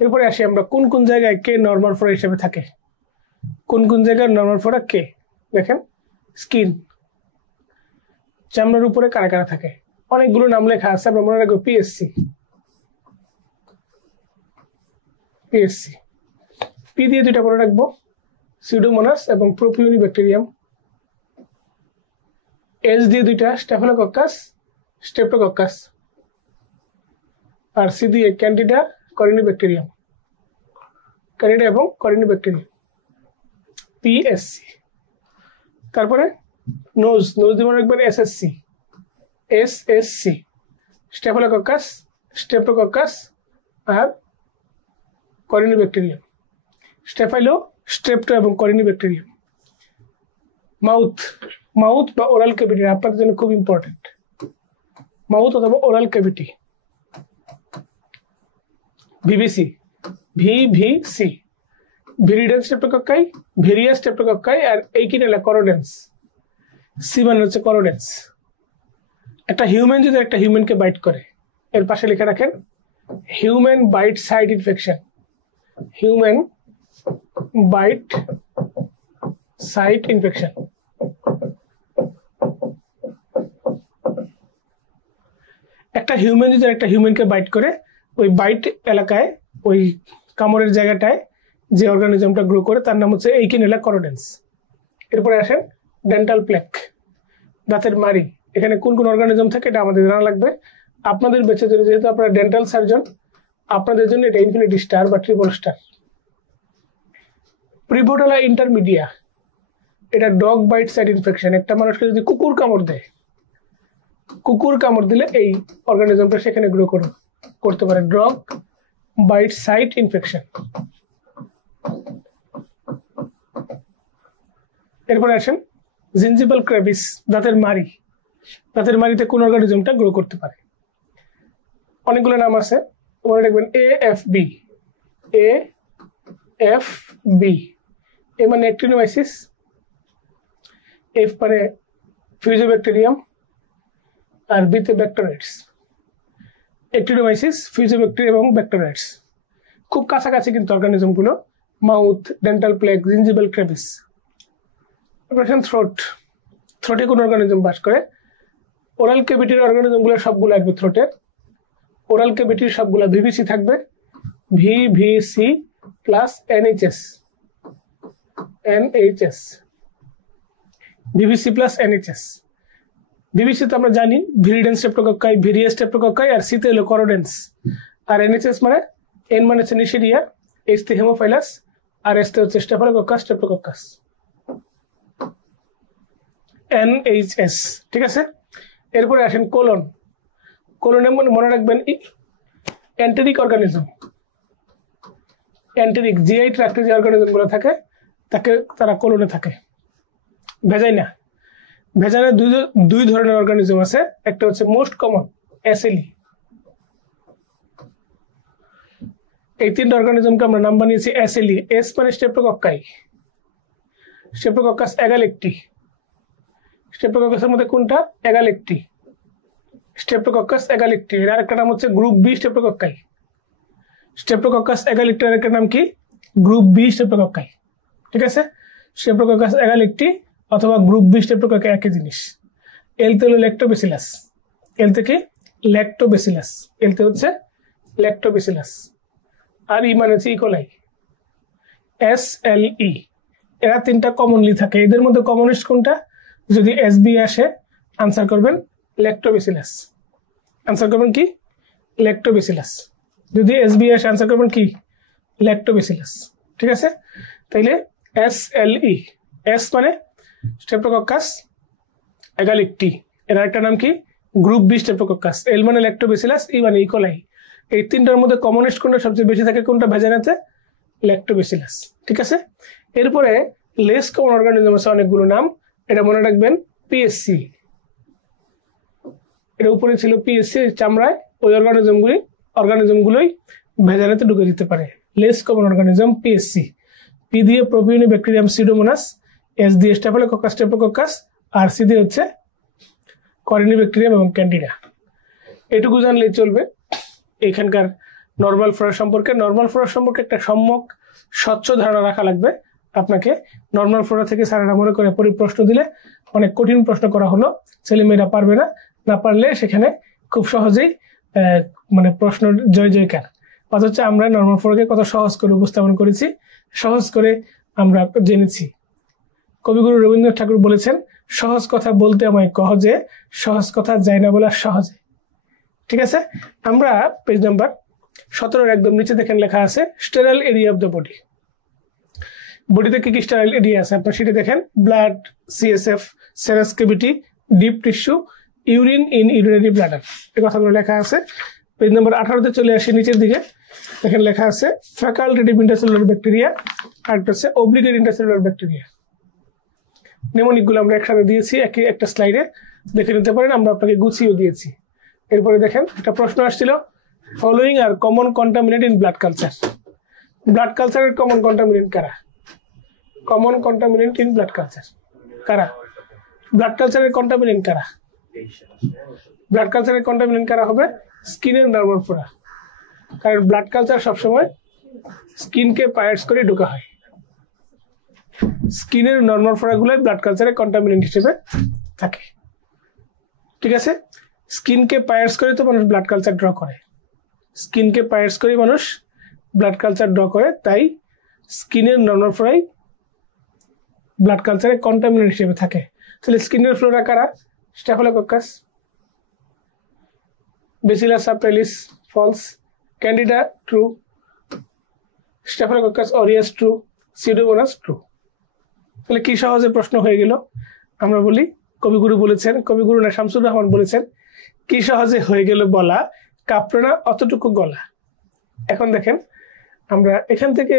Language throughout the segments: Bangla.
এরপরে আসি আমরা কোন কোন জায়গায় কে নরমাল ফ্লোরা হিসেবে থাকে। কোন কোন জায়গায় নরমাল ফ্লোরা কে, দেখেন স্কিন, চামড়ার উপরে কারা কারা থাকে, অনেকগুলো নাম লেখা আছে, আমরা মনে রাখবো পিএসসি। পিএসসি পি দিয়ে দুইটা মনে রাখবো, সিউডোমোনাস এবং প্রোপিওনিব্যাকটেরিয়াম। এস দিয়ে দুইটা, স্টেফিলোকক্কাস, স্ট্রেপ্টোকক্কাস। আর সি দিয়ে ক্যান্ডিডা, করিনিব্যাকটেরিয়াম, ক্যান্ডিডা এবং করিনিব্যাকটেরিয়াম, পিএসসি। তারপরে নোজ, নোজ দিয়ে মনে রাখবেন এসএসসি, এসএসসি, স্টেফিলোকক্কাস, স্ট্রেপ্টোকক্কাস আর করিনিব্যাকটেরিয়াম, স্টেফাইলো, স্ট্রেপ্টো এবং করিনিব্যাকটেরিয়াম। মাউথ, মাউথ বা ওরাল ক্যাভিটি আপনাদের জন্য খুব ইম্পর্টেন্ট। মাউথ অথবা oral cavity, VVC, VVC, viridans streptococci, various streptococci আর এইকিনেলা করোডেন্স। সি মানে হচ্ছে করোডেন্স। একটা হিউম্যান যদি একটা হিউম্যানকে বাইট করে, এর পাশে লিখে রাখেন human bite site infection, human bite site infection. একটা হিউম্যান যদি একটা হিউম্যানকে বাইট করে, ওই বাইট এলাকায়, ওই কামড়ের জায়গাটায় যে অর্গানিজমটা গ্রো করে তার নাম হচ্ছে এইকিনেলা করোডেন্স। এরপরে আসেন ডেন্টাল প্লেক, দাঁতের মাড়ি। এখানে কোন কোন অর্গানিজম থাকে এটা আমাদের জানা লাগবে। আপনাদের বেঁচে জন্য, যেহেতু আপনারা ডেন্টাল সার্জন, আপনাদের জন্য এটা ইনফিনিটি স্টার বা ট্রিপল স্টার। প্রিভোটালা ইন্টারমিডিয়া, এটা ডগ বাইট সাইট ইনফেকশন। একটা মানুষকে যদি কুকুর কামড় দেয়, কুকুর কামড় দিলে এই অর্গানিজমটা সেখানে গ্রো করতে পারে, ডগ বাইট সাইট ইনফেকশন। এরপরে আসেন জিঞ্জিভাল ক্রেভিস, দাঁতের মাড়ি। দাঁতের মাড়িতে কোন অর্গানিজমটা গ্রো করতে পারে? অনেকগুলো নাম আছে, মনে রাখবেন এএফবি, এএফবি। এ মানে অ্যাক্টিনোমাইসিস, এফ মানে ফিউজোব্যাকটেরিয়াম আর বিতে ব্যাক্টেরিয়াস। অ্যাক্টিনোমাইসিস, ফিউজোব্যাকটেরিয়াম এবং ব্যাক্টেরিয়াস খুব কাছাকাছি কিন্তু অর্গানিজমগুলো। Mouth, dental plaque, gingival crevice. Throat, থ্রোটে কোন অর্গানিজম বাস করে? ওরাল ক্যাভিটির অর্গানিজমগুলো সবগুলো আসবে থ্রোটে। ওরাল ক্যাভিটির সবগুলো ভিভিসি থাকবে, VVC plus NHS, NHS, VVC plus NHS. VVC তো আমরা জানি ভিরিডেন্স স্ট্রেপ্টোকক্কাই, ভেরিয়াস স্ট্রেপ্টোকক্কাই আর সিতে হলো করোডেন্স। আর এনএইচএস মানে, এন মানে হচ্ছে নিশিরিয়া, এইচ তে হেমোফাইলাস আর এস তে হচ্ছে স্টেফিলোকক্কাস, স্ট্রেপ্টোকক্কাস, এনএইচএস। ঠিক আছে। এরপরে আসেন কোলন। কোলনে মনে রাখবেন এন্টেরিক অর্গানিজম, এন্টেরিক জিআই ট্র্যাক্টে যে অর্গানিজমগুলো থাকে তারা কোলনে থাকে। ভেজাইনা, ভেজাইনা দুই ধরনের অর্গানিজম আছে, একটা হচ্ছে মোস্ট কমন অ্যাসেলি। এই তিনটা অর্গানিজমকে আমরা নাম বানিয়েছি অ্যাসেলি। এস মানে স্ট্রেপ্টোকক্কাই, স্ট্রেপ্টোকক্কাস এগালেক্টি। স্ট্রেপ্টোকক্কাসের মধ্যে কোনটা? Agalactiae, streptococcus agalactiae. এর আরেকটা নাম হচ্ছে গ্রুপ বি স্ট্রেপ্টোকক্কাই। স্ট্রেপ্টোকক্কাস এগালেক্টির আরেকটা নাম কি? Group B streptococci. ঠিক আছে, স্ট্রেপ্টোকক্কাস এগালেক্টি অথবা গ্রুপ বি স্ট্রেপ্টোকক্কাই একই জিনিস। এলতে হলো ল্যাক্টোবেসিলাস, এলতে কি? ল্যাক্টোবেসিলাস, এলতে হচ্ছে ল্যাক্টোবেসিলাস। আর ই মানে হচ্ছে ইকোলাই, SLE। এরা তিনটা কমনলি থাকে। এদের মধ্যে কমনেস্ট কোনটা? যদি SB আসে আনসার করবেন ল্যাক্টোবেসিলাস, আনসার করবেন কি? ল্যাক্টোবেসিলাস। যদি SB আসে আনসার করবেন কি? ল্যাক্টোবেসিলাস। ঠিক আছে, তাইলে SLE, এস মানে স্ট্রেপ্টোকক্কাস এগালেক্টি, এর একটা নাম কি? Group B streptococcus. এল মানে ল্যাক্টোবেসিলাস, ই মানে ইকোলাই। এই তিনটার মধ্যে কমনেস্ট কোনটা সবচেয়ে বেশি থাকে? কোনটা? ভেজাইনাতে ল্যাক্টোবেসিলাস। ঠিক আছে। এরপরে লেস কমন অর্গানিজম আছে অনেকগুলো নাম, এটা মনে রাখবেন পিএসসি। এটা উপরে ছিল পিএসসি চামড়ায়, ওই অর্গানিজমগুলোই ভেজাইনাতে ঢুকে দিতে পারে। Less common organism PSC. P দিয়ে প্রোপিওনিব্যাকটেরিয়াম, সিউডোমোনাস, এস দিয়ে স্টেফিলোকক্কাস, স্ট্রেপ্টোকক্কাস আর সি দিয়ে হচ্ছে করিনিব্যাকটেরিয়াম এবং ক্যান্ডিডা। এটুকু জানলেই চলবে। এখানকার নর্মাল ফ্লোরা সম্পর্কে একটা সম্যক স্বচ্ছ ধারণা রাখা লাগবে আপনাকে। নর্মাল ফ্লোরা থেকে স্যারেরা মনে করে প্রশ্ন দিলে অনেক কঠিন প্রশ্ন করা হলো, ছেলেমেয়েরা পারবে না, না পারলে সেখানে খুব সহজেই মানে প্রশ্ন জয়কার। অথচ আমরা নর্মাল ফ্লোরাকে কত সহজ করে উপস্থাপন করেছি, সহজ করে আমরা জেনেছি। কবিগুরু রবীন্দ্রনাথ ঠাকুর বলেছেন, সহজ কথা বলতে আমায় কহজে, সহজ কথা যায় না বলা সহজে। ঠিক আছে, আমরা পেজ নাম্বার 17 একদম নিচে দেখেন লেখা আছে sterile area of the body. বডিতে কি কি স্টেরাইল এরিয়া আছে আপনার সেটা দেখেন। Blood, CSF, serous cavity, deep tissue, urine in urinary bladder, এই কথাগুলো লেখা আছে। পেজ নাম্বার 18 চলে আসি নিচের দিকে, দেখেন লেখা আছে ফ্যাকাল্টেটিভ ইন্টারসেলুলার ব্যাকটেরিয়া, আর একটা হচ্ছে অব্লিগেট ইন্টারসেলুলার ব্যাকটেরিয়া। নেমোনিকগুলো আমরা একসাথে দিয়েছি একটা স্লাইডে, দেখে নিতে পারেন, আমরা আপনাকে গুছিয়েও দিয়েছি। এরপরে দেখেন একটা প্রশ্ন আসছিল, following R common contaminant in blood culture. Blood কালচারের কমন কন্টামিনেন্ট কারা? Common contaminant in blood culture কারা? ব্লাড কালচারের কন্টামিনেন্ট কারা? ব্লাড কালচারের কন্টামিনেন্ট কারা হবে? স্কিনের নর্মাল ফ্লোরা, কারণ ব্লাড কালচার সবসময় স্কিনকে পায়ার্স করে ঢোকা হয়। স্কিনের নর্মাল ফ্লোরাগুলোই ব্লাড কালচারের কন্টামিনেন্ট হিসেবে থাকে। ঠিক আছে, স্কিনকে পায়ার্স করে তো মানুষ ব্লাড কালচার ড্র করে, স্কিনকে পায়ার্স করে মানুষ ব্লাড কালচার ড্র করে, তাই স্কিনের নর্মাল ফ্লোরাই ব্লাড কালচারের কন্টামিনেন্ট হিসেবে থাকে। তাহলে স্কিনের ফ্লোরা কারা? Staphylococcus, bacillus subtilis false, candida true, staphylococcus aureus true, pseudomonas true. তাহলে কি সহজে প্রশ্ন হয়ে গেল? আমরা বলি কবিগুরু বলেছেন, কবিগুরু না শামসুর রহমান বলেছেন, কি সহজে হয়ে গেল বলা, কাঁপড়ে না অতটুকু গলা। এখন দেখেন আমরা এখান থেকে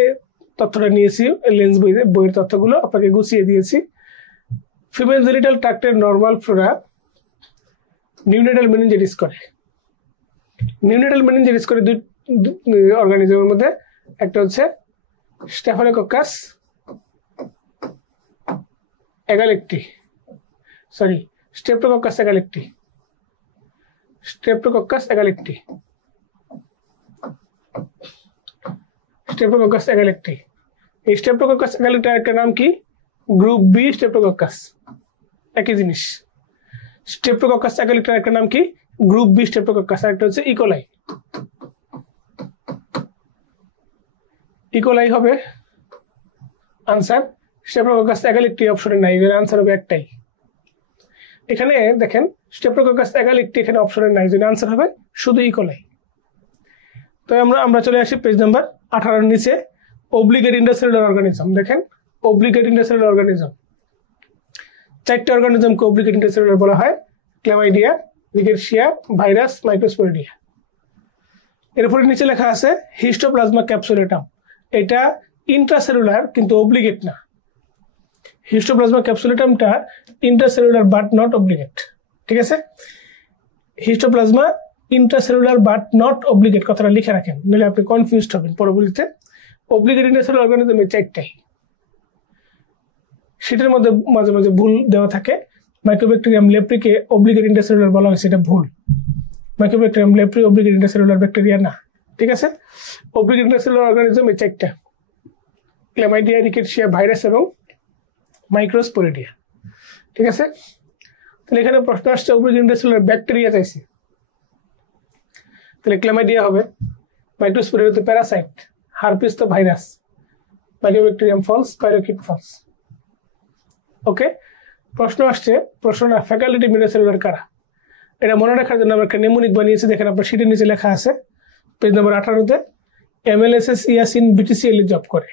তথ্যটা নিয়েছি, লেন্স বইয়ের তথ্যগুলো আপনাকে গুছিয়ে দিয়েছি। ফিমেল জেনিটাল ট্র্যাক্টের নর্মাল ফ্লোরা নিউনেটাল মেনিনজাইটিস করে। নিউনেটাল মেনিনজাইটিস করে দুই অর্গানিজমের মধ্যে, একটা হচ্ছে staphylococcus agalactiae, streptococcus agalactiae, streptococcus agalactiae, streptococcus agalactiae. এই স্ট্রেপ্টোকক্কাস এগালেক্টির একটা নাম কি? গ্রুপ বি স্ট্রেপ্টোকক্কাস, একই জিনিস। স্ট্রেপ্টোকক্কাস এগালেক্টির একটা নাম কি? গ্রুপ বি স্ট্রেপ্টোকক্কাস, আর একটা হচ্ছে ইকোলাই। ইকোলাই হবে আনসার। স্ট্রেপ্টোকক্কাস এগালেক্টি অপশনে নাই, এর আনসার হবে একটাই। এখানে দেখেন স্ট্রেপ্টোকক্কাস এগালেক্টি এখানে অপশনে নাই, এর আনসার হবে শুধু ইকোলাই। তো আমরা চলে আসি পেজ নাম্বার 18 নিচে, অব্লিগেট ইন্টারসেলুলার অর্গানিজম। দেখেন অব্লিগেট ইন্টারসেলুলার অর্গানিজম, 4টা অর্গানিজমকে অব্লিগেট ইন্টারসেলুলার বলা হয়, ক্ল্যামাইডিয়া, রিকেটশিয়া, ভাইরাস, মাইক্রোস্পোরিডিয়া। এরপরে নিচে লেখা আছে হিস্টোপ্লাজমা ক্যাপসুলেটাম, এটা ইন্ট্রাসেলুলার কিন্তু অব্লিগেট না। হিস্টোপ্লাজমা ক্যাপসুলেটামটা ইন্ট্রাসেলুলার বাট নট অব্লিগেট। ঠিক আছে, histoplasma intracellular but not obligate, কথাটা লিখে রাখেন, নাহলে আপনি কনফিউজড হবেন পরবর্তীতে। অব্লিগেট ইন্টারসেলুলার অর্গানিজম এই 4টাই, সেটার মধ্যে মাঝে মাঝে ভুল দেওয়া থাকে। মাইক্রোব্যাকটেরিয়াম লেপ্রিকে অব্লিগেট ইন্টারসেলুলার বলা হয়েছে, এটা ভুল। Mycobacterium leprae obligate intercellular bacteria না। ঠিক আছে, অব্লিগেট ইন্টারসেলুলার অর্গানিজম এই 4টা, ক্ল্যামাইডিয়া, রিকেটশিয়া, ভাইরাস এবং মাইক্রোস্পোরিডিয়া। ঠিক আছে, তাহলে এখানে প্রশ্ন আসছে অব্লিগেট ইন্টারসেলুলার ব্যাকটেরিয়া চাইছি, তাহলে ক্ল্যামাইডিয়া হবে, মাইক্রোস্পোরিডিয়া তো প্যারাসাইট, হারপিস তো ভাইরাস, মাইক্রোব্যাকটেরিয়াম ফলস, পাইরোকিট ফলস। ওকে, প্রশ্ন আসছে, প্রশ্নটা ফ্যাকাল্টেটিভ ইন্টারসেলুলার কারা? এটা মনে রাখার জন্য আমরা একটা নেমোনিক বানিয়েছি, দেখেন আপনার শীটের নিচে লেখা আছে পেজ নাম্বার 18-তে, এমএলএসএস ইয়াসিন বিটিসিএল জব করে।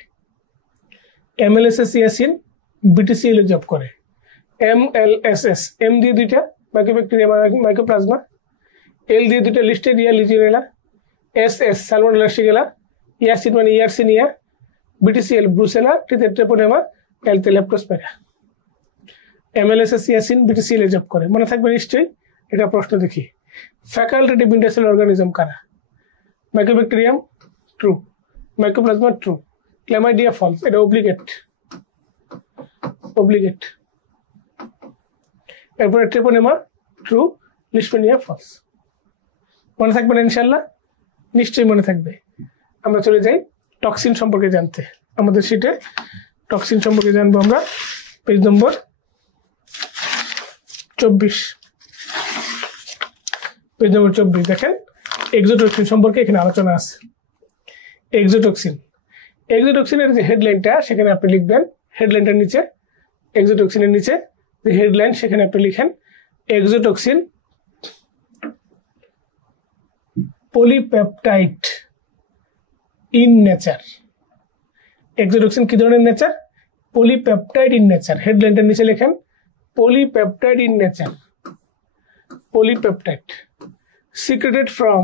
এমএলএসএস ইয়াসিন বিটিসিএল জব করে। এমএলএসএস, এম দিয়ে 2টা মাইক্রোব্যাকটেরিয়া মাইক্রোপ্লাজমা, এল দিয়ে 2টা listeria legionella, SS salmonella shigella, Yasin মানে ইয়ারসিনিয়া, বিটিসিএল ব্রুসেলা, টিতে ট্রেপোনেমা, এলতে leptospira. MLSS Yasin BTCL job করে, মনে থাকবে নিশ্চয়ই। এটা প্রশ্ন দেখি, ফ্যাকাল্টেটিভ ইন্টারসেলুলার অর্গানিজম কারা? Microbacterium true, microplasma true, chlamydia false, এটা অব্লিগেট, অব্লিগেট। এরপরে ট্রেপোনেমা ট্রু, লিস্টোনিয়া ফলস। মনে থাকবে না ইনশাল্লাহ? নিশ্চয়ই মনে থাকবে। আমরা চলে যাই টক্সিন সম্পর্কে জানতে। আমাদের শীটে টক্সিন সম্পর্কে জানবো আমরা, পেজ নম্বর 24। পেজ নম্বর 24 দেখেন এক্সোটক্সিন সম্পর্কে এখানে আলোচনা আছে। এক্সোটক্সিনের যে হেডলাইনটা সেখানে আপনি লিখবেন, হেডলাইনটার নিচে এক্সোটক্সিনের নিচে যে হেডলাইন সেখানে আপনি লিখেন exotoxin polypeptide in nature. Exotoxin কি ধরনের নেচার? Polypeptide in nature. হেডলাইনটার নিচে লেখেন polypeptide in nature. Polypeptide secreted from,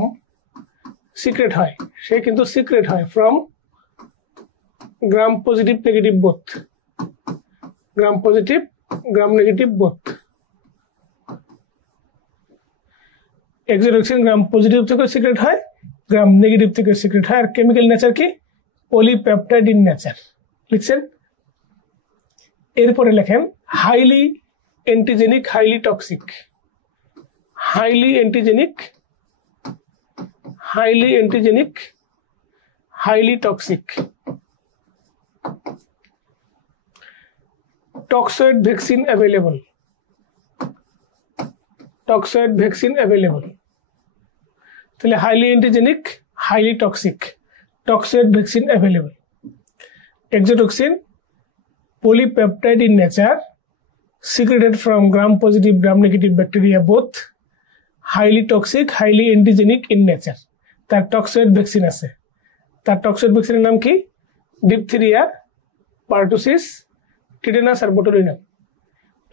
secrete হয়, সে কিন্তু সিক্রেট হয় from gram positive negative both, gram positive gram negative both. Exotoxin gram positive থেকে সিক্রেট হয়, গ্রাম নেগেটিভ থেকে সিক্রেট হয়। আর কেমিক্যাল নেচার কি? Polypeptide in nature. লিখছেন? এরপরে লেখেন highly antigenic, highly toxic. Highly antigenic, highly antigenic, highly toxic. Toxoid vaccine available, toxoid vaccine available. তাহলে highly antigenic, highly toxic, toxoid vaccine available. Exotoxin polypeptide in nature, secreted from gram positive gram negative bacteria both, highly toxic, highly antigenic in nature। তার টক্সয়েড ভ্যাকসিন আছে। তার টক্সয়েড ভ্যাকসিনের নাম কি? ডিপথেরিয়া, পারটুসিস, টিটেনাস আর বোটুলিনাম।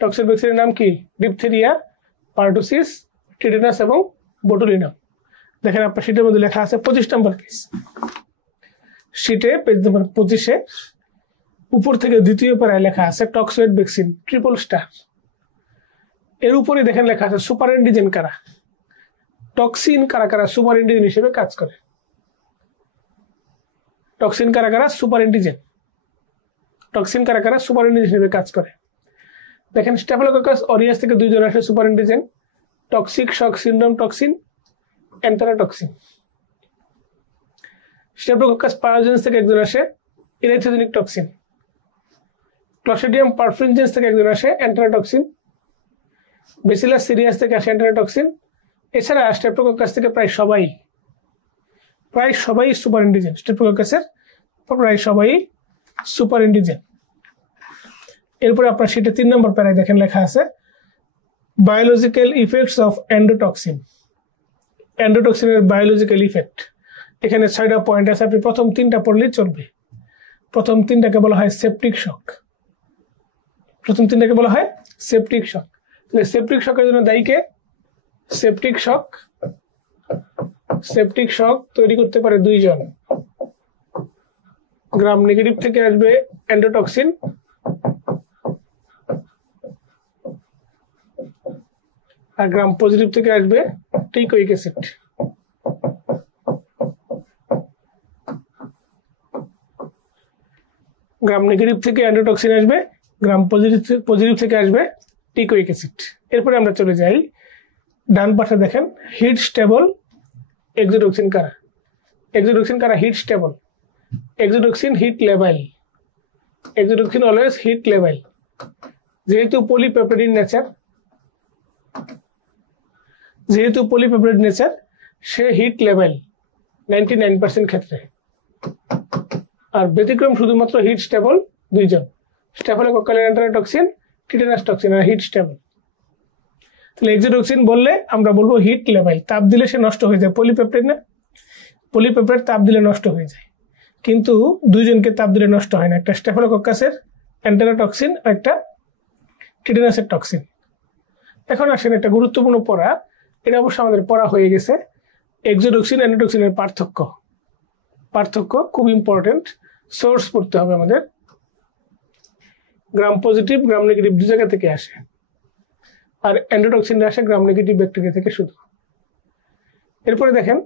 টক্সয়েড ভ্যাকসিনের নাম কি? ডিপথেরিয়া, পারটুসিস, টিটেনাস এবং বোটুলিনাম। দেখেন আপনার শীটের মধ্যে লেখা আছে 25 নম্বর পেজ। শীটে পেজ নম্বর 25-এ উপর থেকে দ্বিতীয় পারায় লেখা আছে টক্সয়েড ভ্যাকসিন ট্রিপল স্টার। এর উপরে দেখেন লেখা আছে সুপার অ্যান্টিজেন কারা। টক্সিন কারা কারা সুপার অ্যান্টিজেন হিসেবে কাজ করে? টক্সিন কারা কারা সুপার অ্যান্টিজেন, টক্সিন কারা কারা সুপার অ্যান্টিজেন হিসেবে কাজ করে? দেখেন স্টেফিলোককাস অরিয়াস থেকে 2 জন আসে super antigen, toxic shock syndrome toxin, enterotoxin. Staphylococcus pyogenes থেকে 1 জন আসে ইরাইথোজেনিক টক্সিন। ক্লস্ট্রিডিয়াম পারফ্রিনজেন্স থেকে 1 জন আসে এন্টারাটক্সিন। বেসিলাস সিরিয়াস থেকে আসে এন্টারাটক্সিন। এছাড়া স্টেফিলোককাস থেকে প্রায় সবাই সুপার অ্যান্টিজেন। স্টেফিলোককাসের প্রায় সবাই সুপার অ্যান্টিজেন। এরপরে আপনার শীটে 3 নম্বর প্যারায় দেখেন লেখা আছে বায়োলজিক্যাল ইফেক্টস অফ এন্ডোটক্সিন। এন্ডোটক্সিনের বায়োলজিক্যাল ইফেক্ট। এখানে 6টা পয়েন্ট আছে, আপনি প্রথম 3টা পড়লেই চলবে। প্রথম 3টাকে বলা হয় সেপটিক শক। প্রথম 3টাকে বলা হয় সেপটিক শক। তাহলে সেপটিক শকের জন্য দায়ী কে? সেপটিক শক, সেপটিক শক তৈরি করতে পারে 2 জন। গ্রাম নেগেটিভ থেকে আসবে এন্ডোটক্সিন, আর গ্রাম পজিটিভ থেকে আসবে টিকোইক অ্যাসিড। গ্রাম নেগেটিভ থেকে এন্ডোটক্সিন আসবে, গ্রাম পজিটিভ থেকে আসবে টিকোইক অ্যাসিড। এরপরে আমরা চলে যাই ডান পাশে দেখেন হিট স্টেবল এক্সোটক্সিন কারা। এক্সোটক্সিন কারা? Heat stable. এক্সোটক্সিন হিট লেভেল, এক্সোটক্সিন অলওয়েজ হিট লেভেল। যেহেতু পলিপেপটাইড নেচার, যেহেতু পলিপেপটাইড নেচার, সে হিট লেভেল 99% ক্ষেত্রে। আর ব্যতিক্রম শুধুমাত্র হিট স্টেবল 2 জন, স্টেফিলোকক্কাল এন্টারাটক্সিন, টিটেনাস টক্সিন আর হিট স্টেবল। তাহলে এক্সোটক্সিন বললে আমরা বলবো হিট লেভেল, তাপ দিলে সে নষ্ট হয়ে যায়। পলিপেপটাইড না, পলিপেপটাইড তাপ দিলে নষ্ট হয়ে যায়, কিন্তু 2 জনকে তাপ দিলে নষ্ট হয় না। একটা স্টেফিলোকক্কাসের এন্টারাটক্সিন আর একটা টিটেনাসের টক্সিন। এখন আসেন একটা গুরুত্বপূর্ণ পড়া, এটা অবশ্য আমাদের পড়া হয়ে গেছে। এক্সোটক্সিন এন্ডোটক্সিনের পার্থক্য, পার্থক্য খুব ইম্পর্টেন্ট। সোর্স পড়তে হবে আমাদের। গ্রাম পজিটিভ গ্রাম নেগেটিভ 2 জায়গা থেকে আসে, আর এন্ডোটক্সিন আসে গ্রাম নেগেটিভ ব্যাকটেরিয়া থেকে শুধু। এরপরে দেখেন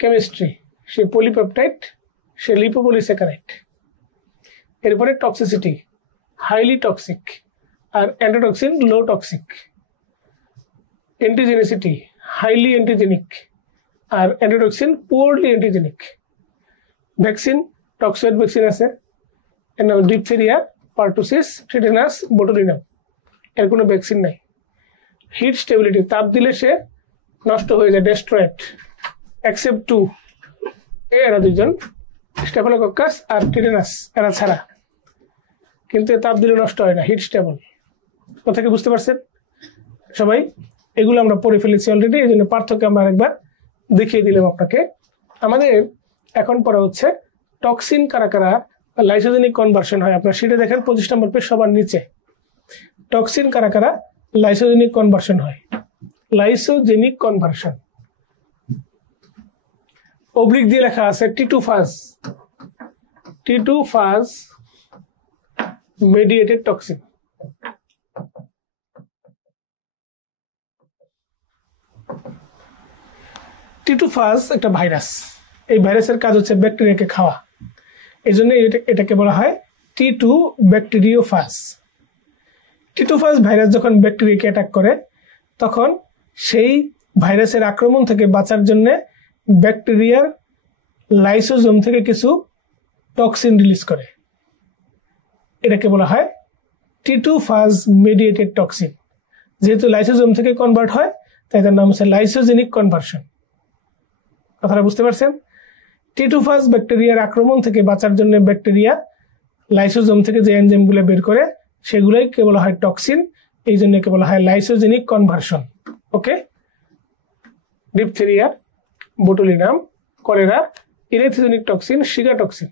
কেমিস্ট্রি, সে পলিপেপটাইড, সে লিপোপলিস্যাকারাইড। এরপরে টক্সিসিটি, হাইলি টক্সিক, আর endotoxin low toxic. Antigenicity, highly antigenic, আর endotoxin poorly antigenic. Vaccine toxoid vaccine আছে, এর নাম ডিপথেরিয়া, পার্টুসিস, টিটেনাস, বোটুলিনাম। এর কোনো ভ্যাকসিন নাই। হিট স্টেবিলিটি, তাপ দিলে সে নষ্ট হয়ে যায়, ডেস্ট্রয়েড, এক্সেপ্ট 2, এরা দুজন, স্টেফিলোকক্কাস আর টিটেনাস, এরা ছাড়া। কিন্তু তাপ দিলে নষ্ট হয় না, হিট স্টেবল। কথা কি বুঝতে পারছেন সবাই? এগুলো আমরা পড়ে ফেলেছি অলরেডি, এই জন্য পার্থক্য আমরা একবার দেখিয়ে দিলাম আপনাকে। আমাদের এখন পড়া হচ্ছে টক্সিন কারা কারা লাইসোজেনিক কনভার্সন হয়। আপনার সেটা দেখেন 25 নম্বর পেজ সবার নিচে। টক্সিন কারা কারা লাইসোজেনিক কনভার্সন হয়। লাইসোজেনিক কনভার্সন অবলিক দিয়ে লেখা আছে T2 ফাজ, T2 ফাজ মেডিয়েটেড টক্সিন। T2 ফাজ একটা ভাইরাস। এই ভাইরাসের কাজ হচ্ছে ব্যাকটেরিয়াকে খাওয়া, এই জন্য এটাকে বলা হয় T2 ব্যাকটেরিওফাজ। T2 ফাজ ভাইরাস যখন ব্যাকটেরিয়াকে অ্যাটাক করে, তখন সেই ভাইরাসের আক্রমণ থেকে বাঁচার জন্য ব্যাকটেরিয়ার লাইসোজোম থেকে কিছু টক্সিন রিলিজ করে। এটাকে বলা হয় T2 ফাজ মেডিয়েটেড টক্সিন। যেহেতু লাইসোজোম থেকে কনভার্ট হয়, তাই তার নাম হচ্ছে লাইসোজেনিক কনভার্সন। কথাটা বুঝতে পারছেন? T2 ফাজ ব্যাকটেরিয়ার আক্রমণ থেকে বাঁচার জন্য ব্যাকটেরিয়া লাইসোজোম থেকে যে এনজাইমগুলো বের করে, সেগুলোই কে বলা হয় টক্সিন। এই জন্য কে বলা হয় লাইসোজেনিক কনভার্সন। ওকে, diphtheria, botulinum, cholera, ইরেথ্রোজেনিক toxin, শিগা toxin.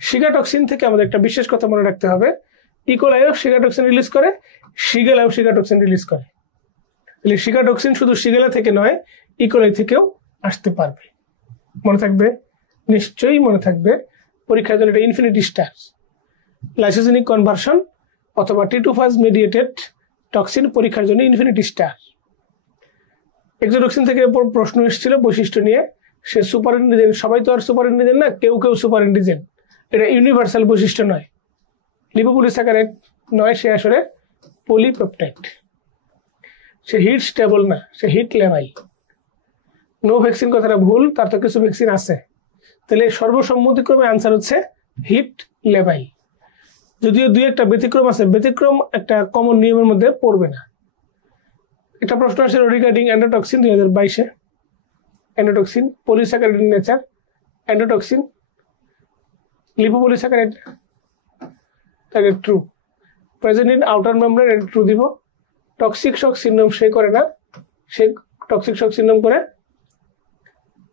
শিগা toxin থেকে আমাদের একটা বিশেষ কথা মনে রাখতে হবে, ইকোলাইও শিগা টক্সিন রিলিজ করে, শিগেলাও শিগা টক্সিন রিলিজ করে। তাহলে শিগা টক্সিন শুধু শিগেলা থেকে নয়, ইকোলাই থেকেও আসতে পারবে। মনে থাকবে, নিশ্চয়ই মনে থাকবে। পরীক্ষার জন্য এটা ইনফিনিটি স্টার। লাইসোজেনিক কনভার্সন অথবা T2 ফাজ মেডিয়েটেড টক্সিন পরীক্ষার জন্য ইনফিনিটি স্টার। এক্সোটক্সিন থেকে প্রশ্ন এসেছিল বৈশিষ্ট্য নিয়ে, সে সুপার ইন্ডিজেন। সবাই তো আর সুপার ইন্ডিজেন না, কেউ কেউ সুপার ইন্ডিজেন। এটা ইউনিভার্সাল বৈশিষ্ট্য নয়, লিপোপলিস্যাকারাইড নয়, সে আসলে পলিপেপটাইড। সে হিট স্টেবল না, সে হিট লেভাইল। নো ভ্যাকসিন কথাটা ভুল, তার তো কিছু ভ্যাকসিন আছে। তাহলে সর্বসম্মতিক্রমে আনসার হচ্ছে হিট লেভাইল। যদিও দুই একটা ব্যতিক্রম আছে, ব্যতিক্রম একটা কমন নিয়মের মধ্যে পড়বে না। একটা প্রশ্ন আসে রিগার্ডিং এন্ডোটক্সিন 2022-এ। Endotoxin polysaccharide in nature, endotoxin lipopolysaccharide, তাহলে true. Present in outer membrane, এটা ট্রু দিব। টক্সিক শক সিনড্রোম সে করে না, সে টক্সিক শক সিনড্রোম করে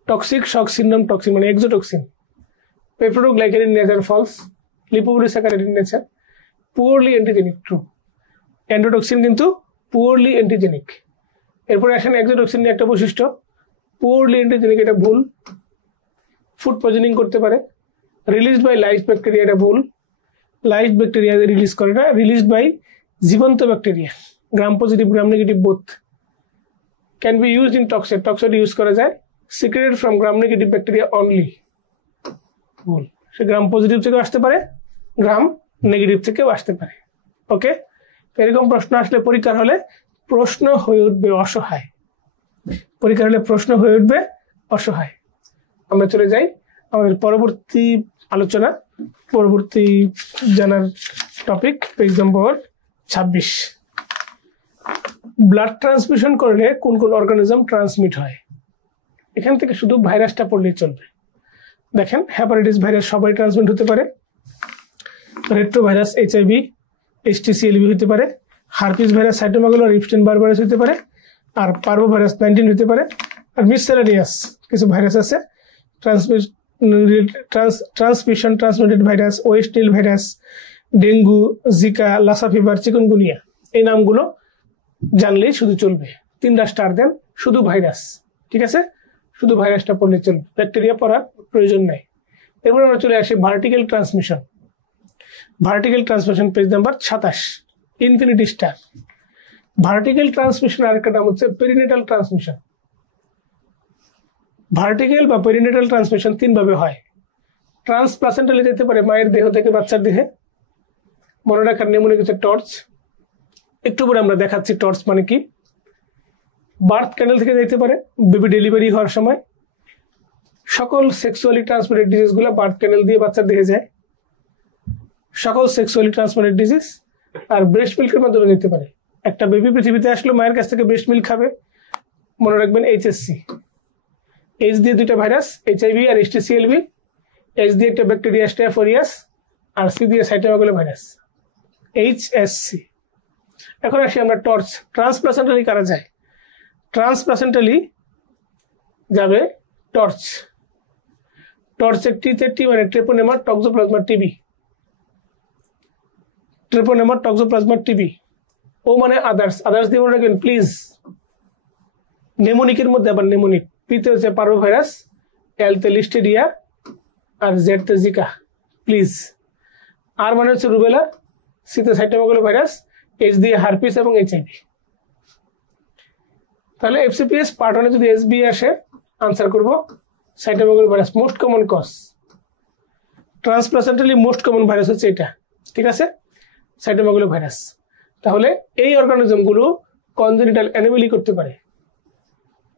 টক্সিক শক সিনড্রোম টক্সিন মানে exotoxin. Peptidoglycan in nature false, lipopolysaccharide in nature poorly antigenic, true. Endotoxin কিন্তু পুয়ারলি অ্যান্টিজেনিক। এরপরে আসেন এক্সোটক্সিন নিয়ে একটা বৈশিষ্ট্য, পুয়ারলি অ্যান্টিজেনিক, এটা ভুল। ফুড পয়জনিং করতে পারে। রিলিজড বাই লাইভ ব্যাকটেরিয়া, এটা ভুল। লাইভ ব্যাকটেরিয়া রিলিজ করে না, রিলিজড বাই জীবন্ত bacteria, gram positive gram negative both. Can be used in toxoid, toxoid use করা যায়। Secreted from gram negative bacteria only, ভুল। সে গ্রাম পজিটিভ থেকেও আসতে পারে, গ্রাম নেগেটিভ থেকেও আসতে পারে। ওকে, এরকম প্রশ্ন আসলে পরীক্ষার হলে প্রশ্ন হয়ে উঠবে অসহায়, পরীক্ষার হলে প্রশ্ন হয়ে উঠবে অসহায়। আমরা চলে যাই আমাদের পরবর্তী আলোচনা, পরবর্তী জানার টপিক, পেজ নম্বর 26। ব্লাড ট্রান্সমিশন করলে কোন কোন অর্গানিজম ট্রান্সমিট হয়। এখান থেকে শুধু ভাইরাসটা পড়লেই চলবে। দেখেন, হেপাটাইটিস ভাইরাস সবাই ট্রান্সমিট হতে পারে। রেট্রো ভাইরাস HIV HTCLV হতে পারে। হারপিস ভাইরাস সাইটোমেগালো আর ইপস্টেইন বার ভাইরাস হতে পারে। আর পার্ভো ভাইরাস 19 হতে পারে। আর মিসসেলেনিয়াস কিছু ভাইরাস আছে, transmission transmitted virus, West Nile virus, dengue, zika, Lassa fever, chikungunya. এই নামগুলো জানলেই শুধু চলবে। 3টা স্টার দেন, শুধু ভাইরাস। ঠিক আছে, শুধু ভাইরাসটা পড়লে চলবে, ব্যাকটেরিয়া পড়ার প্রয়োজন নাই। এরপর আমরা চলে আসি vertical transmission. Vertical transmission page number 27, infinity star. Vertical transmission আরেকটা নাম হচ্ছে পেরিনেটাল ট্রান্সমিশন। ভার্টিক্যাল বা পেরিনেটাল ট্রান্সমিশন 3 ভাবে হয়। ট্রান্সপ্লাসেন্টালি যেতে পারে, মায়ের দেহ থেকে বাচ্চার দেহে। মনে রাখার নেমুনে কিছু টর্চ, একটু পরে আমরা দেখাচ্ছি টর্চ মানে কি। বার্থ ক্যানেল থেকে যেতে পারে, বেবি ডেলিভারি হওয়ার সময়। সকল সেক্সুয়ালি ট্রান্সমিটেড ডিজিজ গুলো বার্থ ক্যানেল দিয়ে বাচ্চার দেহে যায়, সকল সেক্সুয়ালি ট্রান্সমিটেড ডিজিজ, আর ব্রেস্ট মিল্কের মাধ্যমে নিতে পারে। একটা বেবি পৃথিবীতে আসলো, মায়ের কাছ থেকে ব্রেস্ট মিল্ক খাবে, মনে রাখবেন HSC, H দিয়ে দুইটা ভাইরাস, HIV আর HTCLV, H দিয়ে একটা ব্যাকটেরিয়া স্ট্রেপ অরিয়াস, আর C দিয়ে সাইটোমেগালো ভাইরাস, HSC। এখন আসি আমরা টর্চ। ট্রান্সপ্লাসেন্টালি কারা যায়? ট্রান্সপ্লাসেন্টালি যাবে টর্চ। টর্চের টি মানে treponema toxoplasma TB, treponema toxoplasma TB. O মানে আদার্স, আদার্স দিয়ে মনে রাখবেন প্লিজ। নেমোনিকের মধ্যে আবার নেমোনিক, পিতে হচ্ছে পারভোভাইরাস, এলতে লিস্টেরিয়া, আর জেডতে জিকা, প্লিজ। আর মানে হচ্ছে রুবেলা, সিতে সাইটোমেগালো ভাইরাস, H দিয়ে হারপিস এবং HIV। তাহলে FCPS পার্ট 1 যদি SB আসে আনসার করব cytomegalo virus, most common cause. Transplacentally most common virus হচ্ছে এটা, ঠিক আছে, সাইটোমেগালো ভাইরাস। তাহলে এই অর্গানিজমগুলো কনজেনিটাল অ্যানোমালি করতে পারে।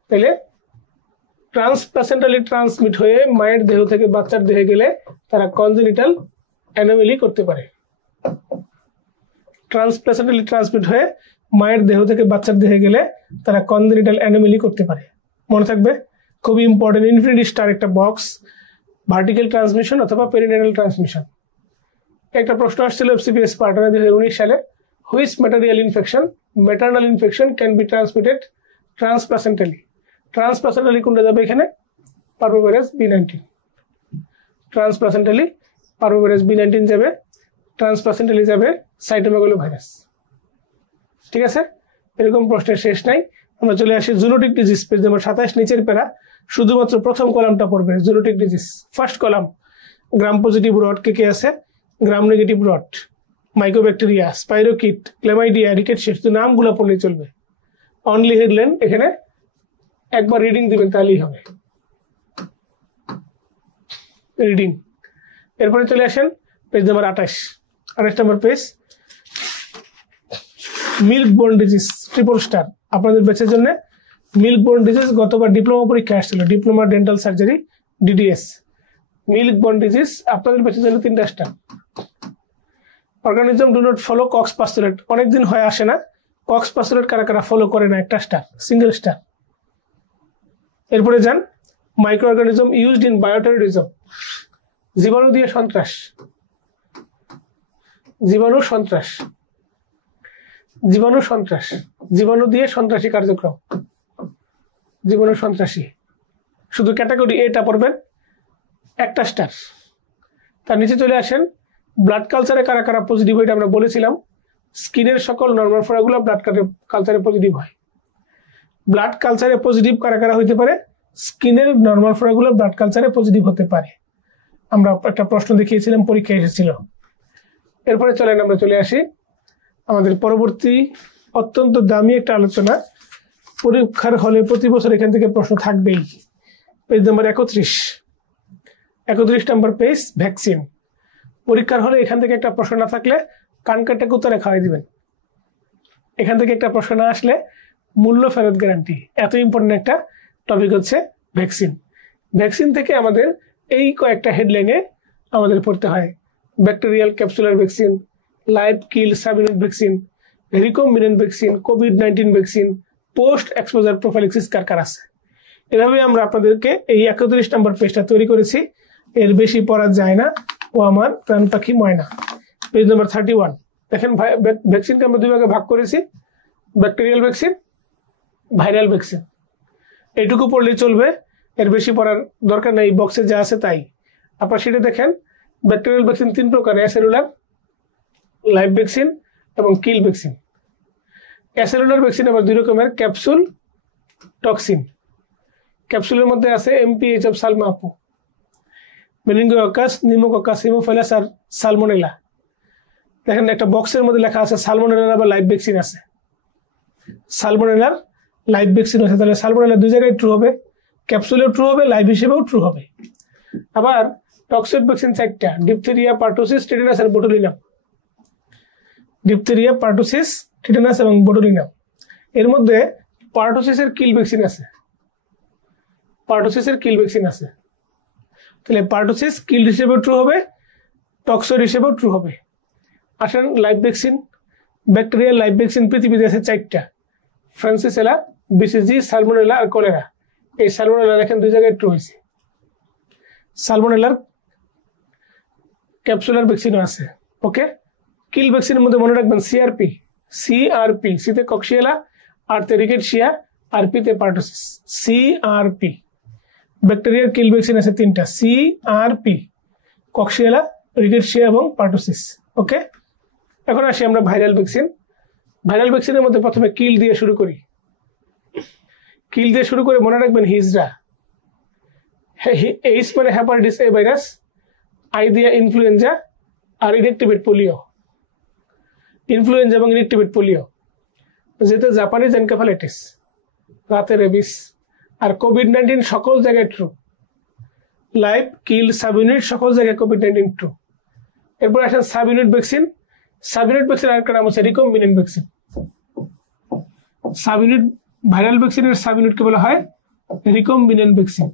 তাহলে ট্রান্সপ্লাসেন্টালি ট্রান্সমিট হয়ে মায়ের দেহ থেকে বাচ্চার দেহে গেলে তারা কনজেনিটাল অ্যানোমালি করতে পারে। ট্রান্সপ্লাসেন্টালি ট্রান্সমিট হয়ে মায়ের দেহ থেকে বাচ্চার দেহে গেলে তারা কনজেনিটাল অ্যানোমালি করতে পারে। মনে থাকবে, খুবই ইম্পর্টেন্ট। ইনফিনিটি স্টার একটা বক্স, ভার্টিক্যাল ট্রান্সমিশন অথবা পেরিনেটাল ট্রান্সমিশন। একটা প্রশ্ন আসছিল FCPS পার্ট 1 2019 সালে, which material infection, maternal infection can be transmitted transplacentally? Transplacentally কোনটা যাবে এখানে? Parvovirus B19। ট্রান্সপ্লাসেন্টালি পারভোভাইরাস B19 যাবে, ট্রান্সপ্লাসেন্টালি যাবে সাইটোমেগালো ভাইরাস। ঠিক আছে, এরকম প্রশ্নের শেষ নাই। আমরা চলে আসি জুনোটিক ডিজিজ, পেজ নাম্বার 27, নিচের প্যারা, শুধুমাত্র প্রথম কলামটা পড়বে। Zoonotic disease first column, gram positive rod কে কে আছে, gram negative rod, mycobacteria, spirochete, chlamydia, rickettsia, শুধু নামগুলো পড়লেই চলবে। অনলি হেডলাইন, এখানে একবার রিডিং দিবেন তাহলেই হবে, রিডিং। এরপরে চলে আসেন পেজ নাম্বার 28 নম্বর page, milk born disease, triple star. আপনাদের ব্যাচের জন্য মিল্ক বোর্ন ডিজিজ গতবার ডিপ্লোমা পরীক্ষা আসছিল, diploma dental surgery DDS। Milk born disease আপনাদের ব্যাচের জন্য 3টা star. Organism do not follow Koch's postulate, অনেকদিন হয়ে আসে না, কক্স পাস্তুলেট কারা কারা ফলো করে না, একটা স্টার, সিঙ্গেল স্টার। এরপরে যান, মাইক্রো অর্গানিজম ইউজড ইন বায়োটেররিজম, জীবাণু দিয়ে সন্ত্রাস, জীবাণু সন্ত্রাস, জীবাণু সন্ত্রাস, জীবাণু দিয়ে সন্ত্রাসী কার্যক্রম, জীবাণু সন্ত্রাসী। শুধু ক্যাটাগরি এটা পড়বেন, একটা স্টার। তার নিচে চলে আসেন, ব্লাড কালচারে কারা কারা পজিটিভ হয়, এটা আমরা বলেছিলাম। স্কিনের সকল নর্মাল ফোড়াগুলো ব্লাড কালচারে পজিটিভ হয়। ব্লাড কালচারে পজিটিভ কারা কারা হইতে পারে? স্কিনের নর্মাল ফোড়াগুলো ব্লাড কালচারে পজিটিভ হতে পারে। আমরা একটা প্রশ্ন দেখিয়েছিলাম, পরীক্ষায় এসেছিল। এরপরে চলেন আমরা চলে আসি আমাদের পরবর্তী অত্যন্ত দামি একটা আলোচনা। পরীক্ষার হলে প্রতি বছর এখান থেকে প্রশ্ন থাকবেই। পেজ নাম্বার 31 নম্বর পেজ, ভ্যাকসিন। পরীক্ষার হলে এখান থেকে একটা প্রশ্ন না থাকলে কান কাটা কুত্তারে খাওয়াই দিবেন। এখান থেকে একটা প্রশ্ন না আসলে মূল্য ফেরত গ্যারান্টি। এত ইম্পর্টেন্ট একটা টপিক হচ্ছে ভ্যাকসিন। ভ্যাকসিন থেকে আমাদের এই কয়েকটা হেডলাইনে আমাদের পড়তে হয়: bacterial capsular vaccine, live kill subunit vaccine, recombinant vaccine, কোভিড-19 ভ্যাকসিন, পোস্ট এক্সপোজার প্রোফাইলাক্সিস কার কার আছে। এভাবে আমরা আপনাদেরকে এই 31 নম্বর পেজটা তৈরি করেছি। এর বেশি পড়া যায় না, ও আমার প্রাণ পাখি ময়না। পেজ নাম্বার 31 দেখেন, ভ্যাকসিনকে আমরা দুই ভাগে ভাগ করেছি, ব্যাকটেরিয়াল ভ্যাকসিন, ভাইরাল ভ্যাকসিন। এইটুকু পড়লেই চলবে, এর বেশি পড়ার দরকার নেই, বক্সে যা আছে তাই। আপনারা সেটা দেখেন। ব্যাকটেরিয়াল ভ্যাকসিন 3 প্রকার: অ্যাসেলুলার, লাইভ ভ্যাকসিন এবং কিল ভ্যাকসিন। অ্যাসেলুলার ভ্যাকসিন আবার 2 রকমের, ক্যাপসুল, টক্সিন। ক্যাপসুলের মধ্যে আছে MPH অফ সালমা আপু, মেনিনগোককাস, নিউমোকক্কাস, হিমোফিলাস আর সালমোনেলা। দেখেন একটা বক্সের মধ্যে লেখা আছে সালমোনেলার আবার লাইভ ভ্যাকসিন আছে। সালমোনেলার লাইভ ভ্যাকসিন আছে। তাহলে সালমোনেলা 2 জায়গায় ট্রু হবে, ক্যাপসুলেও ট্রু হবে, লাইভ হিসেবেও ট্রু হবে। আবার টক্সিড ভ্যাকসিন 4টা: ডিপথেরিয়া, পার্টুসিস, টিটেনাস আর বোটুলিনাম। ডিপথেরিয়া, পার্টুসিস, টিটেনাস এবং বোটুলিনাম। এর মধ্যে পার্টুসিসের কিল ভ্যাকসিন আছে, পার্টুসিসের কিল ভ্যাকসিন আছে। তাহলে পার্টোসিস কিল্ড হিসেবেও ট্রু হবে, টক্সয়েড হিসেবেও ট্রু হবে। আসেন live vaccine, bacterial live vaccine পৃথিবীতে আছে 4টা, ফ্রান্সিসেলা, বিসিজি, সালমোনেলা আর কলেরা। এই সালমোনেলা দেখেন 2 জায়গায় ট্রু হয়েছে। সালমোনেলার ক্যাপসুলার ভ্যাকসিনও আছে। ওকে, কিল ভ্যাকসিনের মধ্যে মনে রাখবেন সিআরপি, সিতে কক্সিয়েলা, আর তে রিকেটশিয়া, আর পি তে পার্টোসিস। সিআরপি ব্যাকটেরিয়ার কিল ভ্যাকসিন আছে 3টা, সিআরপি, কক্সিয়েলা, রিকেটশিয়া এবং পার্টোসিস। ওকে, এখন আসি আমরা ভাইরাল ভ্যাকসিন। ভাইরাল ভ্যাকসিনের মধ্যে প্রথমে কিল দিয়ে শুরু করি। কিল দিয়ে শুরু করে মনে রাখবেন হিজড়া, এইচ মানে হ্যাপাটাইটিস এ ভাইরাস, আই দিয়া ইনফ্লুয়েঞ্জা আর ইনএক্টিভেট পোলিও। ইনফ্লুয়েঞ্জা এবং ইনএক্টিভেট পোলিও, যেটা জাপানিজ এনকেফালাইটিস, রাতে রেবিস আর কোভিড-19 সকল জায়গায় ট্রু। লাইভ, কিল, সাব ইউনিট সকল জায়গায় কোভিড-19 ট্রু। এরপর আসেন sub unit vaccine. Sub unit vaccine আরেকটা নাম হচ্ছে recombinant vaccine. Sub unit viral ভ্যাকসিনের সাব ইউনিটকে বলা হয় recombinant vaccine.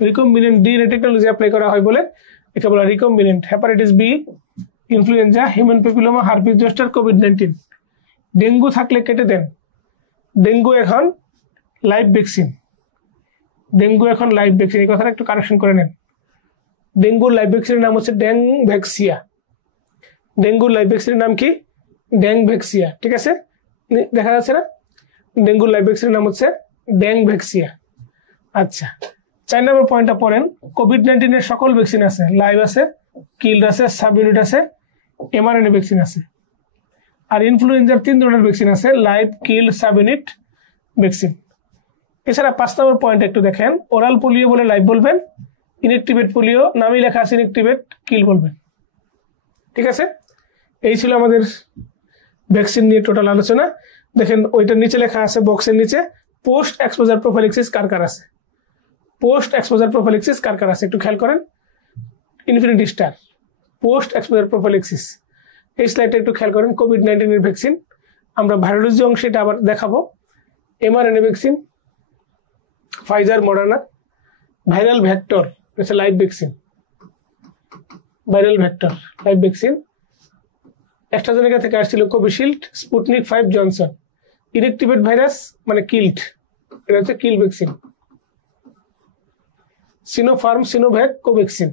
Recombinant DNA technology apply করা হয় বলে একে বলা recombinant. Hepatitis B, influenza, human papilloma, herpes zoster, covid. Dengue থাকলে কেটে দেন। ডেঙ্গু এখন লাইভ ভ্যাকসিন। ডেঙ্গু এখন লাইভ ভ্যাকসিন, এই কথাটা একটু কারেকশন করে নেন। ডেঙ্গুর লাইভ ভ্যাকসিনের নাম হচ্ছে ড্যাং ভ্যাক্সিয়া। ডেঙ্গুর লাইভ ভ্যাকসিনের নাম কি? ড্যাং ভ্যাক্সিয়া। ঠিক আছে, দেখা যাচ্ছে না? ডেঙ্গুর লাইভ ভ্যাকসিনের নাম হচ্ছে ড্যাং ভ্যাক্সিয়া। আচ্ছা, 4 নম্বর পয়েন্টটা পড়েন। কোভিড-19 এর সকল ভ্যাকসিন আছে, লাইভ আছে, কিল্ড আছে, সাব ইউনিট আছে, এমআরএনএ ভ্যাকসিন আছে। আর ইনফ্লুয়েঞ্জার 3 ধরনের ভ্যাকসিন আছে, live, killed, sub unit vaccine. এছাড়া 5 নম্বর পয়েন্ট একটু দেখেন। ওরাল পোলিও বলে লাইভ বলবেন, ইনএক্টিভেট পোলিও নামই লেখা আছে ইনএক্টিভেট, কিল বলবেন। ঠিক আছে, এই ছিল আমাদের ভ্যাকসিন নিয়ে টোটাল আলোচনা। দেখেন ওইটার নিচে লেখা আছে, বক্সের নিচে, পোস্ট এক্সপোজার প্রোফাইলিক্সিস কার কার আছে। পোস্ট এক্সপোজার প্রোফাইলিক্সিস কার কার আছে একটু খেয়াল করেন। Infinity star, post exposure prophylaxis. এই স্লাইডটা একটু খেয়াল করেন। কোভিড-19 এর ভ্যাকসিন, আমরা ভাইরোলজি অংশে এটা আবার দেখাবো। MRNA vaccine, Pfizer, Moderna. Viral vector, এটা live vaccine. Viral vector live vaccine. AstraZeneca থেকে আসছিল Covishield, Sputnik 5 Johnson. Inactivate virus মানে কিল্ড, এটা হচ্ছে kill vaccine. Sinopharm, Sinovac, Covaxin.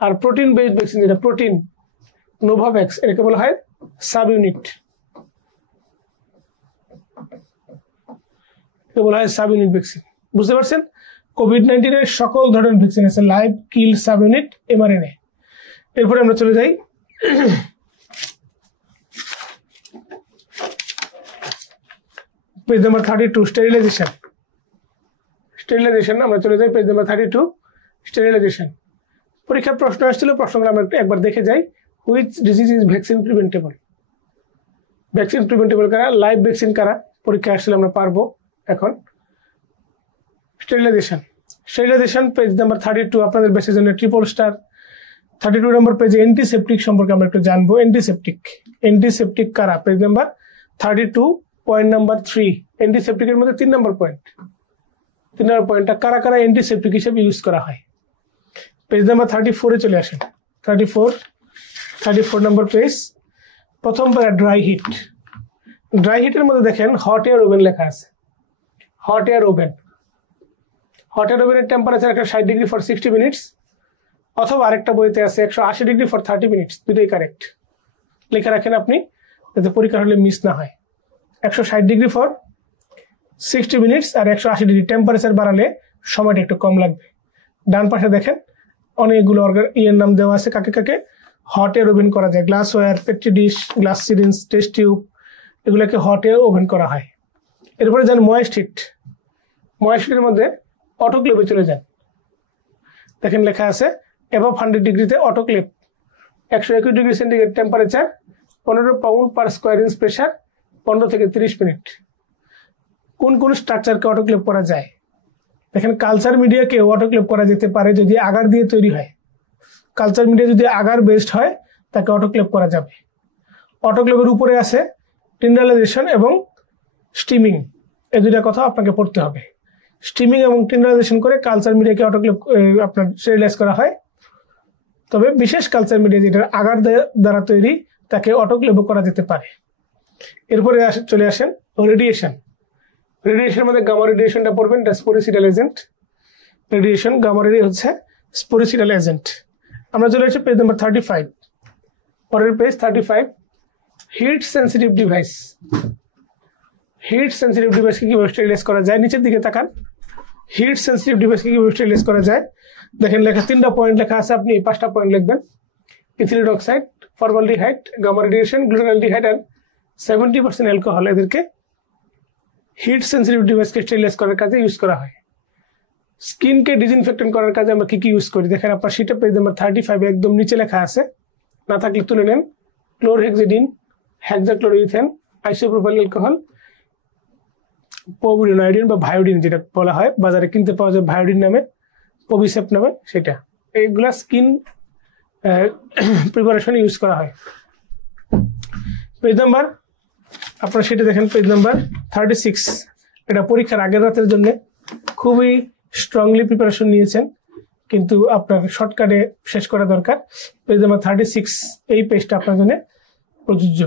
আর প্রোটিন বেসড ভ্যাকসিন যেটা প্রোটিন, নোভাভ্যাক্স, এটাকে বলা হয় সাব ইউনিট। এটাকে বলা হয় সাব ইউনিট ভ্যাকসিন। বুঝতে পারছেন? কোভিড-19 এর সকল ধরনের ভ্যাকসিন আছে, লাইভ, কিল, সাব ইউনিট, এমআরএনএ। এরপরে আমরা চলে যাই পেজ নাম্বার 32, স্টেরিলাইজেশন। স্টেরিলাইজেশন আমরা চলে যাই পেজ নাম্বার 32, স্টেরিলাইজেশন। পরীক্ষার প্রশ্ন আসছিল, প্রশ্নগুলো আমরা একবার দেখে যাই। Which disease is vaccine preventable? Vaccine preventable কারা? লাইভ ভ্যাকসিন কারা? পরীক্ষা আসলে আমরা পারবো এখন। স্টেরিলাইজেশন, স্টেরিলাইজেশন পেজ নাম্বার 32 আপনাদের বেসের জন্য ট্রিপল স্টার। 32 নম্বর পেজে অ্যান্টিসেপটিক সম্পর্কে আমরা একটু জানবো। অ্যান্টিসেপটিক, অ্যান্টিসেপটিক কারা? Page number 32 point number 3। অ্যান্টিসেপটিকের মধ্যে 3 নম্বর পয়েন্ট। 3 নম্বর পয়েন্টটা কারা কারা অ্যান্টিসেপটিক হিসেবে ইউজ করা হয়। পেজ নাম্বার 34-এ চলে আসেন। 34 নম্বর পেজ, প্রথম প্যারা ড্রাই হিট। ড্রাই হিটের মধ্যে দেখেন হট এয়ার ওভেন লেখা আছে। Hot air oven, hot air ওভেনের টেম্পারেচার একটা 60 ডিগ্রি ফর 60 মিনিটস, অথবা আরেকটা বইতে আছে 180 ডিগ্রি ফর 30 মিনিটস। দুটোই কারেক্ট লেখা রাখেন আপনি, যাতে পরীক্ষা হলে মিস না হয়। 160 ডিগ্রি ফর 60 মিনিটস আর 180 ডিগ্রি টেম্পারেচার বাড়ালে সময়টা একটু কম লাগবে। ডান পাশে দেখেন অনেকগুলো ইয়ের নাম দেওয়া আছে, কাকে কাকে হট এয়ার ওভেন করা যায়। Glass ware, petri dish, glass syringe, test tube, এগুলোকে হট এয়ার ওভেন করা হয়। এরপরে যান ময়েস্ট হিট। ময়েস্ট হিটের মধ্যে অটোক্লেভে চলে যান। দেখেন লেখা আছে অ্যাবভ 100 ডিগ্রিতে autoclave, 121 degree centigrade temperature, 15 pound per square inch pressure, 15 থেকে 30 মিনিট। কোন কোন স্ট্রাকচারকে অটোক্লেভ করা যায়? দেখেন কালচার মিডিয়াকে অটোক্লেভ করা যেতে পারে যদি আগার দিয়ে তৈরি হয়। কালচার মিডিয়া যদি আগার বেসড হয় তাকে অটোক্লেভ করা যাবে। অটোক্লেভের উপরে আছে টিন্ডালাইজেশন এবং স্টিমিং, এই দুইটা কথা আপনাকে পড়তে হবে। স্ট্রিমিং এবং টেন্ডারাইজেশন করে কালচার মিডিয়াকে অটোক্লেভ আপনার স্টেরিলাইজ করা হয়। তবে বিশেষ কালচার মিডিয়া যেটা আগার দ্বারা তৈরি তাকে অটোক্লেভ করা যেতে পারে। এরপরে চলে আসেন রেডিয়েশন। রেডিয়েশনের মধ্যে গামা রেডিয়েশনটা পড়বেন, এটা স্পোরিসিডাল এজেন্ট। রেডিয়েশন গামা রেডি হচ্ছে স্পোরিসিডাল এজেন্ট। আমরা চলে আসছি পেজ নাম্বার 35। পরের page 35, heat sensitive device. Heat sensitive ডিভাইসকে কিভাবে স্টেরিলাইজ করা যায়, নিচের দিকে তাকান। হিট সেন্সিটিভ ডিভাইসকে কিভাবে স্টেরিলাইজ করা যায় দেখেন, লেখা 3টা পয়েন্ট লেখা আছে, আপনি এই 5টা পয়েন্ট লিখবেন। Ethylene oxide, formaldehyde, gamma radiation, glutaraldehyde and 70% alcohol, এদেরকে হিট সেন্সিটিভ ডিভাইসকে স্টেরিলাইজ করার কাজে ইউজ করা হয়। স্কিনকে ডিসইনফেক্টেন্ট করার কাজে আমরা কি কি ইউজ করি দেখেন, আপনার শীটে পেজ নাম্বার 35 একদম নিচে লেখা আছে, না থাকলে তুলে নেন। ক্লোরহেক্সিডিন, হেক্সাক্লোরোইথেন, আইসোপ্রোপাইল অ্যালকোহল, পভিডিন বা ভায়োডিন যেটা বলা হয়, বাজারে কিনতে পাওয়া যায় ভায়োডিন নামে, পভিসেপ নামে, সেটা এইগুলা স্কিন প্রিপারেশনে ইউজ করা হয়। পেজ নাম্বার আপনার সেটা দেখেন, পেজ নাম্বার 36, এটা পরীক্ষার আগের রাতের জন্য খুবই স্ট্রংলি প্রিপারেশন নিয়েছেন, কিন্তু আপনার শর্টকাটে শেষ করা দরকার। পেজ নাম্বার 36 এই পেজটা আপনার জন্য প্রযোজ্য।